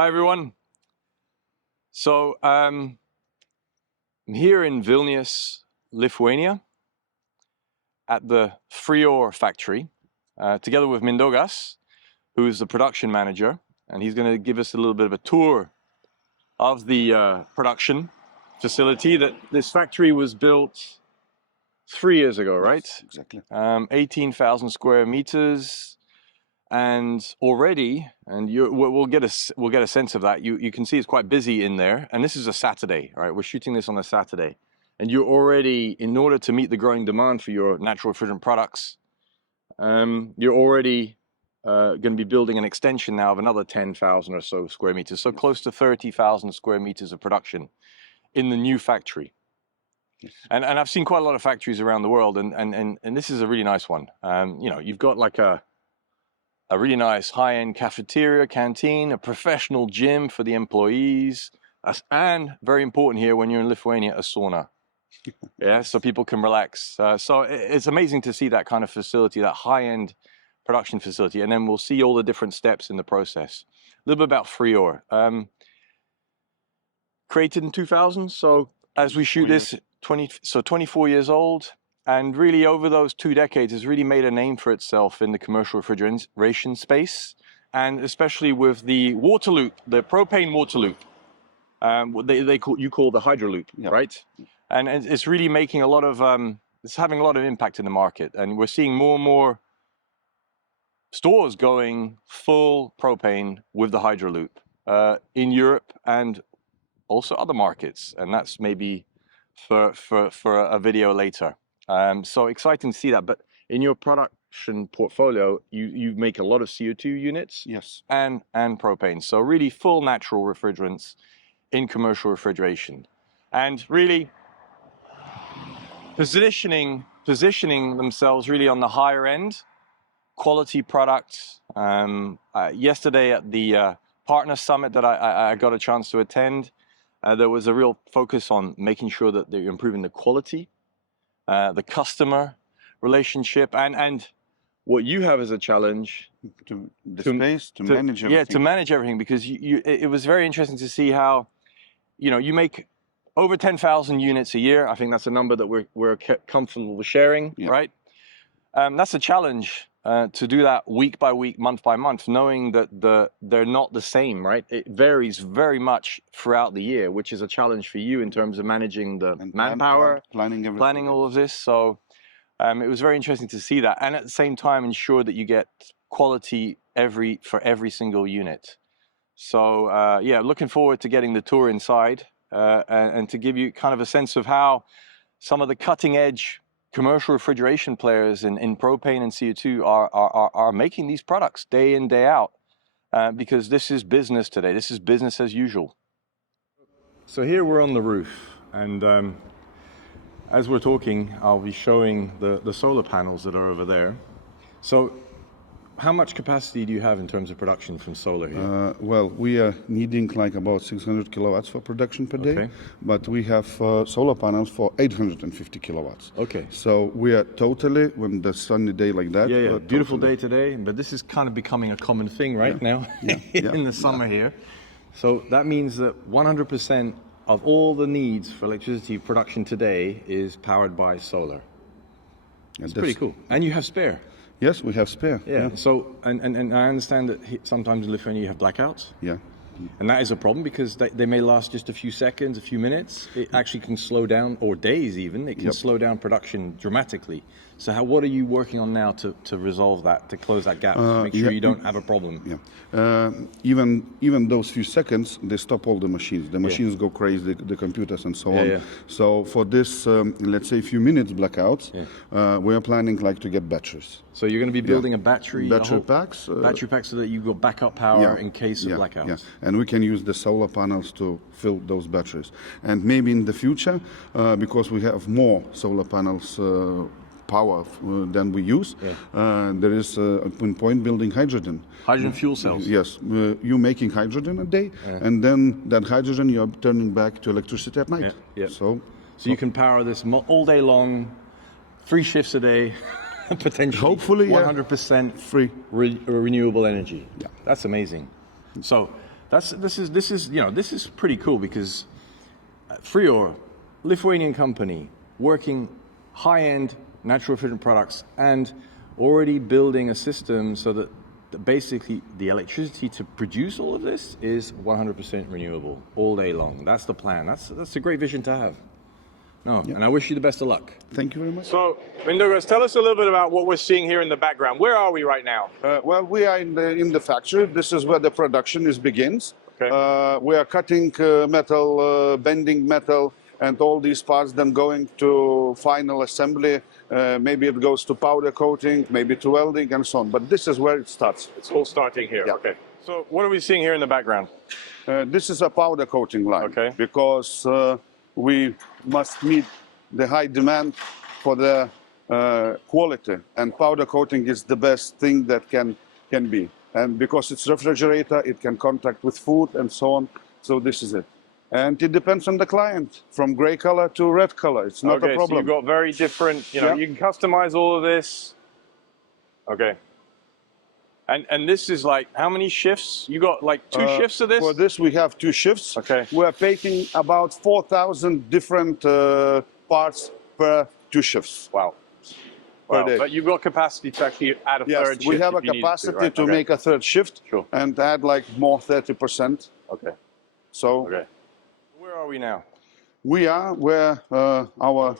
Hi everyone. So I'm here in Vilnius, Lithuania, at the Freor factory, together with Mindaugas, who is the production manager, and he's going to give us a little bit of a tour of the production facility. This factory was built 3 years ago, right? Yes, exactly. 18,000 square meters. And already, and we'll get a sense of that. You can see it's quite busy in there, and this is a Saturday, right? We're shooting this on a Saturday, and you're already, in order to meet the growing demand for your natural refrigerant products, you're already going to be building an extension now of another 10,000 or so square meters, so close to 30,000 square meters of production in the new factory. Yes. And I've seen quite a lot of factories around the world, and this is a really nice one. You know, you've got like a really nice high-end cafeteria, canteen, a professional gym for the employees, and very important here when you're in Lithuania, a sauna. Yeah, so people can relax. So it's amazing to see that kind of facility, that high-end production facility, and then we'll see all the different steps in the process. A little bit about Freor. Created in 2000, so as we shoot this, 24 years old. And really, over those 2 decades, has really made a name for itself in the commercial refrigeration space, and especially with the Waterloop, the propane Waterloop. You call the Hydroloop, yeah. right? And it's really making a lot of, it's having a lot of impact in the market. And we're seeing more and more stores going full propane with the Hydroloop in Europe and also other markets. And that's maybe for a video later. So exciting to see that. But in your production portfolio, you make a lot of CO2 units, yes, and propane. So really full natural refrigerants in commercial refrigeration, and really positioning themselves really on the higher end quality products. Yesterday at the partner summit that I got a chance to attend, there was a real focus on making sure that they're improving the quality, the customer relationship, and what you have as a challenge to manage everything. Yeah, to manage everything, because it was very interesting to see how, you know, you make over 10,000 units a year. I think that's a number that we're comfortable with sharing, yeah. Right? That's a challenge to do that week by week, month by month, knowing that they're not the same, right? It varies very much throughout the year, which is a challenge for you in terms of managing the manpower, planning all of this. So it was very interesting to see that, and at the same time ensure that you get quality for every single unit. So yeah, looking forward to getting the tour inside and to give you kind of a sense of how some of the cutting edge commercial refrigeration players in propane and CO2 are making these products day in, day out, because this is business today. This is business as usual. So here we're on the roof, and as we're talking, I'll be showing the solar panels that are over there. So how much capacity do you have in terms of production from solar here? Well, we are needing like about 600 kilowatts for production per day, but we have solar panels for 850 kilowatts. Okay. So we are totally, when the sunny day like that. Yeah, beautiful day today, but this is kind of becoming a common thing right now in the summer here. So that means that 100% of all the needs for electricity production today is powered by solar. It's pretty cool. And you have spare. Yes, we have spare. Yeah. So, and I understand that sometimes in Lithuania you have blackouts. Yeah. And that is a problem because they may last just a few seconds, a few minutes. It actually can slow down, or days even. It can slow down production dramatically. So what are you working on now to resolve that, to close that gap, to make sure you don't have a problem? Yeah. Even those few seconds, they stop all the machines. The machines go crazy, the computers and so on. Yeah. So for this, let's say, few minutes blackouts, we are planning like to get batteries. So you're going to be building a battery packs. Battery packs so that you got backup power in case of blackouts. Yeah. And we can use the solar panels to fill those batteries. And maybe in the future, because we have more solar panels power than we use, there is in point building hydrogen. Hydrogen fuel cells. Yes, you're making hydrogen a day, and then that hydrogen you are turning back to electricity at night. Yeah. So you can power this all day long, 3 shifts a day. Potentially, hopefully, 100% free renewable energy. Yeah, that's amazing. So This is pretty cool because Freor, Lithuanian company, working high-end natural refrigerant products and already building a system so that basically the electricity to produce all of this is 100% renewable all day long. That's the plan. That's a great vision to have. No, and I wish you the best of luck. Thank you very much. So, Mindaugas, tell us a little bit about what we're seeing here in the background. Where are we right now? Well, we are in the factory. This is where the production begins. Okay. We are cutting metal, bending metal, and all these parts then going to final assembly. Maybe it goes to powder coating, maybe to welding, and so on. But this is where it starts. It's all starting here. Yeah. Okay. So, what are we seeing here in the background? This is a powder coating line. Okay. Because we must meet the high demand for the quality, and powder coating is the best thing that can be. And because it's refrigerator, it can contact with food and so on. So this is it. And it depends on the client, from gray color to red color. It's not a problem. So you've got very different, you can customize all of this. Okay. And this is like, how many shifts? You got like 2 shifts of this? For this, we have 2 shifts. Okay. We're painting about 4,000 different parts per 2 shifts. Wow. Per day. But you've got capacity to actually add a third shift. We have a capacity to make a third shift and add like more 30%. Okay. So, where are we now? We are where our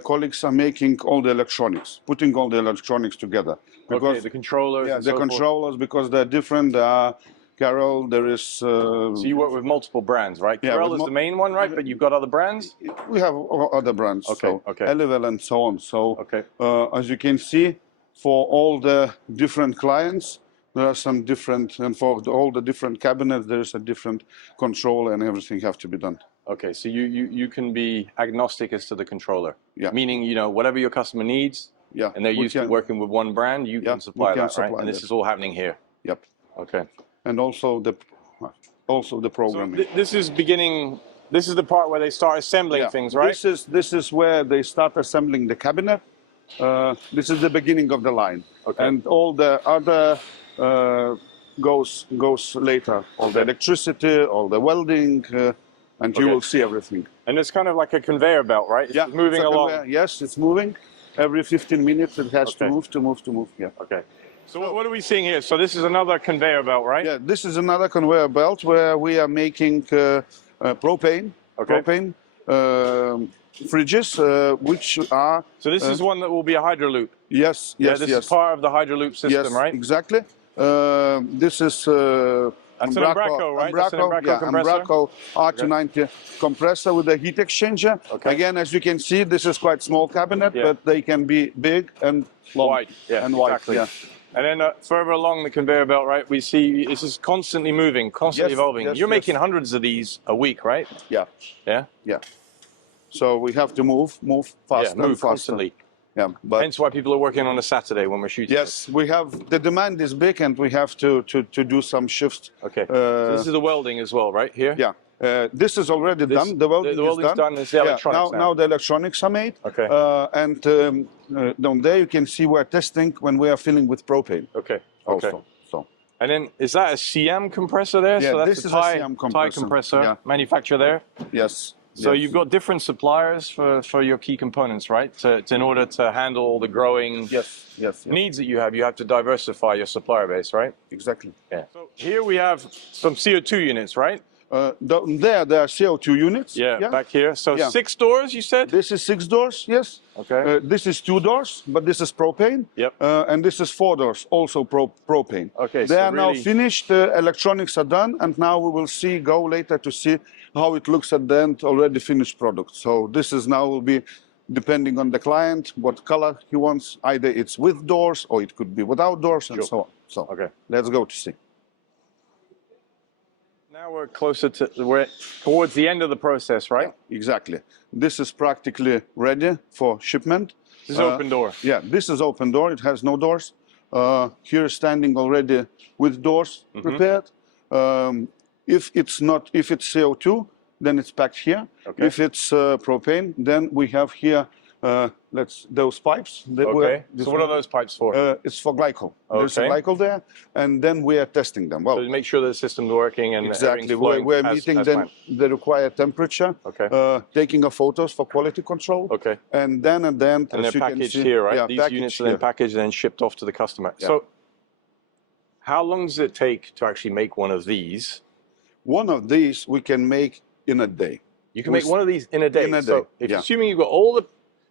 colleagues are making all the electronics, putting all the electronics together. Because the controllers. Yeah, the controllers, because they're different. There are Carroll, there is... so you work with multiple brands, right? Yeah, Carroll is the main one, right? But you've got other brands? We have other brands. Okay, so Elivel and so on. So as you can see, for all the different clients, there are some different, and for all the different cabinets, there is a different control and everything have to be done. Okay, so you can be agnostic as to the controller. Yeah. Meaning, whatever your customer needs, and they're used to working with one brand, you can supply that, right? And this is all happening here. Yep. Okay. And also the programming. So this is beginning. This is the part where they start assembling things, right? This is where they start assembling the cabinet. This is the beginning of the line, and all the other goes later. All the electricity, all the welding, and you will see everything. And it's kind of like a conveyor belt, right? It's moving along. Yes, it's moving. Every 15 minutes it has to move. Yeah. Okay. So what are we seeing here? So this is another conveyor belt, right? Yeah, this is another conveyor belt where we are making propane. Propane fridges, which are... So this is one that will be a Hydroloop. Yes. This is part of the Hydroloop system, right? Exactly. This is... That's an Umbraco, right? That's an Umbraco compressor? Umbraco R290 compressor with a heat exchanger. Again, as you can see, this is quite small cabinet, but they can be big and long. Wide. Yeah, and exactly. wide. And then further along the conveyor belt, right, we see this is constantly moving, constantly evolving. You're making hundreds of these a week, right? Yeah. Yeah? Yeah. So we have to move faster and faster. Constantly. Yeah, but hence why people are working on a Saturday when we're shooting. Yes, we have, the demand is big and we have to do some shifts. Okay, so this is the welding as well, right, here? Yeah, this is already done, the welding is done. It's the electronics now the electronics are made. Okay. And down there you can see we're testing when we are filling with propane. Okay, also. So. And then, is that a CM compressor there? Yeah, so that's this is a CM compressor. Thai compressor manufacturer there? Yes. So you've got different suppliers for your key components, right? In order to handle all the growing needs that you have to diversify your supplier base, right? Exactly. Yeah. So here we have some CO2 units, right? There are CO2 units. Yeah, back here. So 6 doors, you said? This is 6 doors, yes. Okay. This is 2 doors, but this is propane. Yep. And this is 4 doors, also propane. Okay. They are now finished. The electronics are done, and now we will go later to see how it looks at the end, already finished product. So this is now will be depending on the client, what color he wants. Either it's with doors or it could be without doors, and so on. So let's go to see. Now we're towards the end of the process, right? Yeah, exactly. This is practically ready for shipment. This is open door. Yeah, this is open door. It has no doors. Here standing already with doors prepared. If it's CO2, then it's packed here. Okay. If it's propane, then we have here those pipes. Okay. So what are those pipes for? It's for glycol. There's a Okay. glycol there, and then we are testing them. Well, So to make sure the system's working and exactly. everything's flowing We're as meeting planned. the required temperature. Okay. Taking a photos for quality control. Okay. And then And they're packaged here, right? Yeah, These units are then packaged and then shipped off to the customer. Yeah. So how long does it take to actually make one of these? One of these we can make in a day. You can make one of these in a day. In a day, So if assuming you've got all the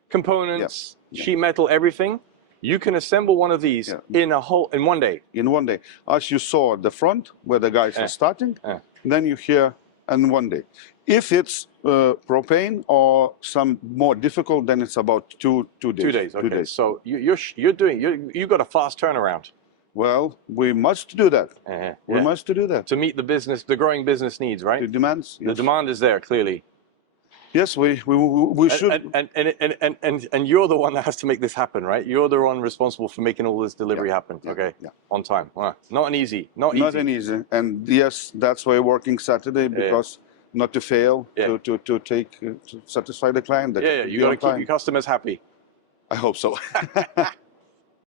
components, Yeah. sheet metal, everything, you can assemble one of these in one day. In one day. As you saw at the front where the guys are starting, then you hear in one day. If it's propane or some more difficult, then it's about two days. 2 days. Okay. 2 days. So you've got a fast turnaround. Well, we must do that. We must do that. To meet the growing business needs, right? The demands. Yes. The demand is there, clearly. Yes, we should. And you're the one that has to make this happen, right? You're the one responsible for making all this delivery happen. Okay. Yeah. On time. Wow. Not easy. Not an easy. And yes, that's why we're working Saturday, because not to fail, to satisfy the client. You got to keep your customers happy. I hope so.